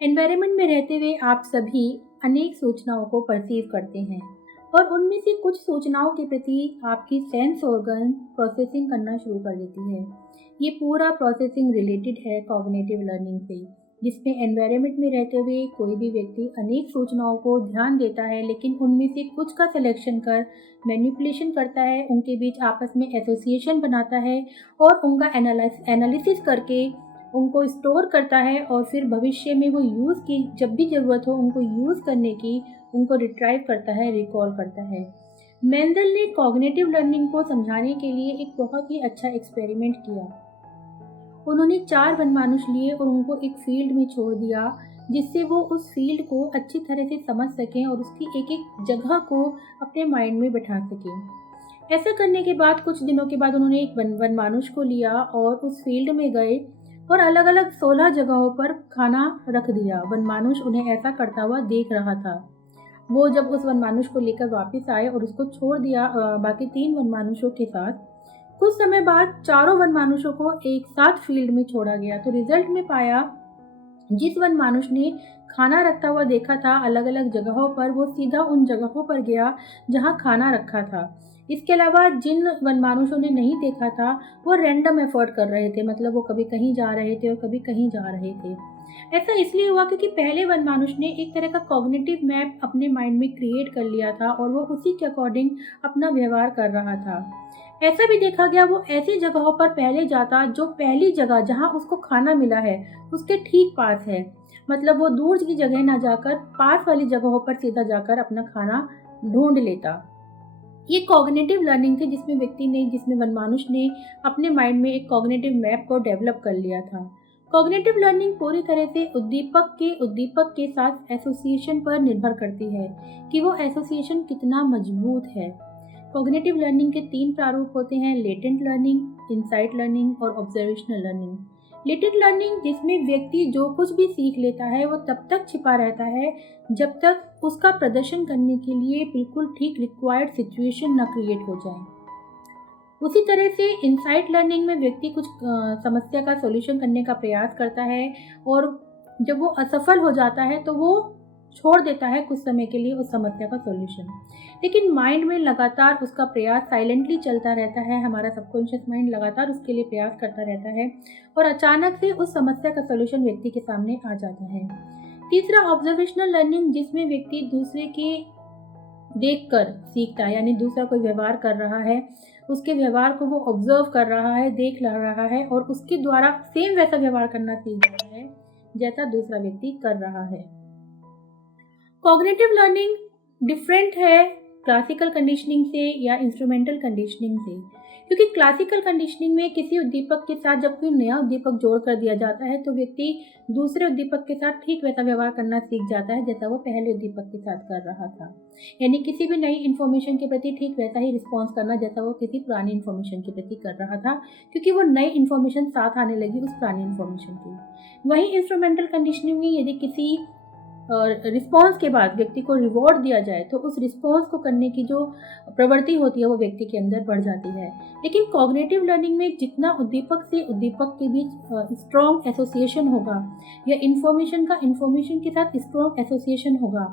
Environment में रहते हुए आप सभी अनेक सूचनाओं को परसीव करते हैं और उनमें से कुछ सूचनाओं के प्रति आपकी सेंस ऑर्गन प्रोसेसिंग करना शुरू कर देती है। ये पूरा प्रोसेसिंग रिलेटेड है कॉग्निटिव लर्निंग से, जिसमें एनवायरनमेंट में रहते हुए कोई भी व्यक्ति अनेक सूचनाओं को ध्यान देता है, लेकिन उनमें से कुछ का सिलेक्शन कर मैनिपुलेशन करता है, उनके बीच आपस में एसोसिएशन बनाता है और उनका एनालिसिस करके उनको स्टोर करता है और फिर भविष्य में वो यूज़ की जब भी ज़रूरत हो उनको यूज़ करने की उनको रिट्राइव करता है, रिकॉल करता है। मेंडल ने कॉग्निटिव लर्निंग को समझाने के लिए एक बहुत ही अच्छा एक्सपेरिमेंट किया। उन्होंने 4 वनमानुष लिए और उनको एक फील्ड में छोड़ दिया, जिससे वो उस फील्ड को अच्छी तरह से समझ सकें और उसकी एक-एक जगह को अपने माइंड में बिठा सकें। ऐसा करने के बाद कुछ दिनों के बाद उन्होंने एक वनमानुष को लिया और उस फील्ड में गए और अलग-अलग 16 जगहों पर खाना रख दिया। वनमानुष उन्हें ऐसा करता हुआ देख रहा था। वो जब उस वनमानुष को लेकर वापस आए और उसको छोड़ दिया बाकी 3 वनमानुषों के साथ। कुछ समय बाद चारों वनमानुषों को एक साथ फील्ड में छोड़ा गया, तो रिजल्ट में पाया जिस वनमानुष ने खाना रखता हुआ देखा था अलग अलग जगहों पर, वो सीधा उन जगहों पर गया जहाँ खाना रखा था। इसके अलावा जिन वनमानुषों ने नहीं देखा था वो रैंडम एफर्ट कर रहे थे, मतलब वो कभी कहीं जा रहे थे और कभी कहीं जा रहे थे। ऐसा इसलिए हुआ क्योंकि पहले वनमानुष ने एक तरह का कॉग्निटिव मैप अपने माइंड में क्रिएट कर लिया था और वो उसी के अकॉर्डिंग अपना व्यवहार कर रहा था। ऐसा भी देखा गया वो ऐसी जगहों पर पहले जाता जो पहली जगह जहाँ उसको खाना मिला है उसके ठीक पास है, मतलब वो दूर की जगह ना जाकर पास वाली जगहों पर सीधा जाकर अपना खाना ढूंढ लेता। ये कॉग्निटिव लर्निंग थी जिसमें वनमानुष ने अपने माइंड में एक कॉग्निटिव मैप को डेवलप कर लिया था। कॉग्निटिव लर्निंग पूरी तरह से उद्दीपक के साथ एसोसिएशन पर निर्भर करती है कि वो एसोसिएशन कितना मजबूत है। कॉग्निटिव लर्निंग के 3 प्रारूप होते हैं: लेटेंट लर्निंग, इनसाइट लर्निंग और ऑब्जर्वेशनल लर्निंग। लेटेंट लर्निंग जिसमें व्यक्ति जो कुछ भी सीख लेता है वो तब तक छिपा रहता है जब तक उसका प्रदर्शन करने के लिए बिल्कुल ठीक रिक्वायर्ड सिचुएशन न क्रिएट हो जाए। उसी तरह से इनसाइट लर्निंग में व्यक्ति कुछ समस्या का सॉल्यूशन करने का प्रयास करता है और जब वो असफल हो जाता है तो वो छोड़ देता है कुछ समय के लिए उस समस्या का सॉल्यूशन, लेकिन माइंड में लगातार उसका प्रयास साइलेंटली चलता रहता है। हमारा सबकॉन्शियस माइंड लगातार उसके लिए प्रयास करता रहता है और अचानक से उस समस्या का सॉल्यूशन व्यक्ति के सामने आ जाता है। तीसरा ऑब्जर्वेशनल लर्निंग, जिसमें व्यक्ति दूसरे के देखकर सीखता है, यानी दूसरा कोई व्यवहार कर रहा है उसके व्यवहार को वो ऑब्जर्व कर रहा है, देख रहा है और उसके द्वारा सेम वैसा व्यवहार करना सीख रहा है जैसा दूसरा व्यक्ति कर रहा है। कॉग्निटिव लर्निंग डिफरेंट है क्लासिकल कंडीशनिंग से या इंस्ट्रूमेंटल कंडीशनिंग से, क्योंकि क्लासिकल कंडीशनिंग में किसी उद्दीपक के साथ जब कोई नया उद्दीपक जोड़ कर दिया जाता है तो व्यक्ति दूसरे उद्दीपक के साथ ठीक वैसा व्यवहार करना सीख जाता है जैसा वो पहले उद्दीपक के साथ कर रहा था, यानी किसी भी नई इन्फॉर्मेशन के प्रति ठीक वैसा ही रिस्पॉन्स करना जैसा वो किसी पुरानी इन्फॉर्मेशन के प्रति कर रहा था, क्योंकि वो नई इन्फॉर्मेशन साथ आने लगी उस पुरानी इन्फॉर्मेशन की। वहीं इंस्ट्रूमेंटल कंडीशनिंग में यदि किसी रिस्पॉन्स के बाद व्यक्ति को रिवॉर्ड दिया जाए तो उस रिस्पॉन्स को करने की जो प्रवृत्ति होती है वो व्यक्ति के अंदर बढ़ जाती है। लेकिन कॉग्निटिव लर्निंग में जितना उद्दीपक से उद्दीपक के बीच स्ट्रॉन्ग एसोसिएशन होगा या इन्फॉर्मेशन के साथ स्ट्रॉन्ग एसोसिएशन होगा,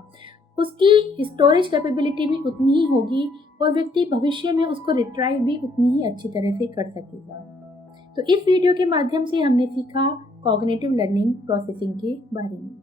उसकी स्टोरेज कैपेबिलिटी भी उतनी ही होगी और व्यक्ति भविष्य में उसको रिट्राइव भी उतनी ही अच्छी तरह से कर सकेगा। तो इस वीडियो के माध्यम से हमने सीखा कॉग्निटिव लर्निंग प्रोसेसिंग के बारे में।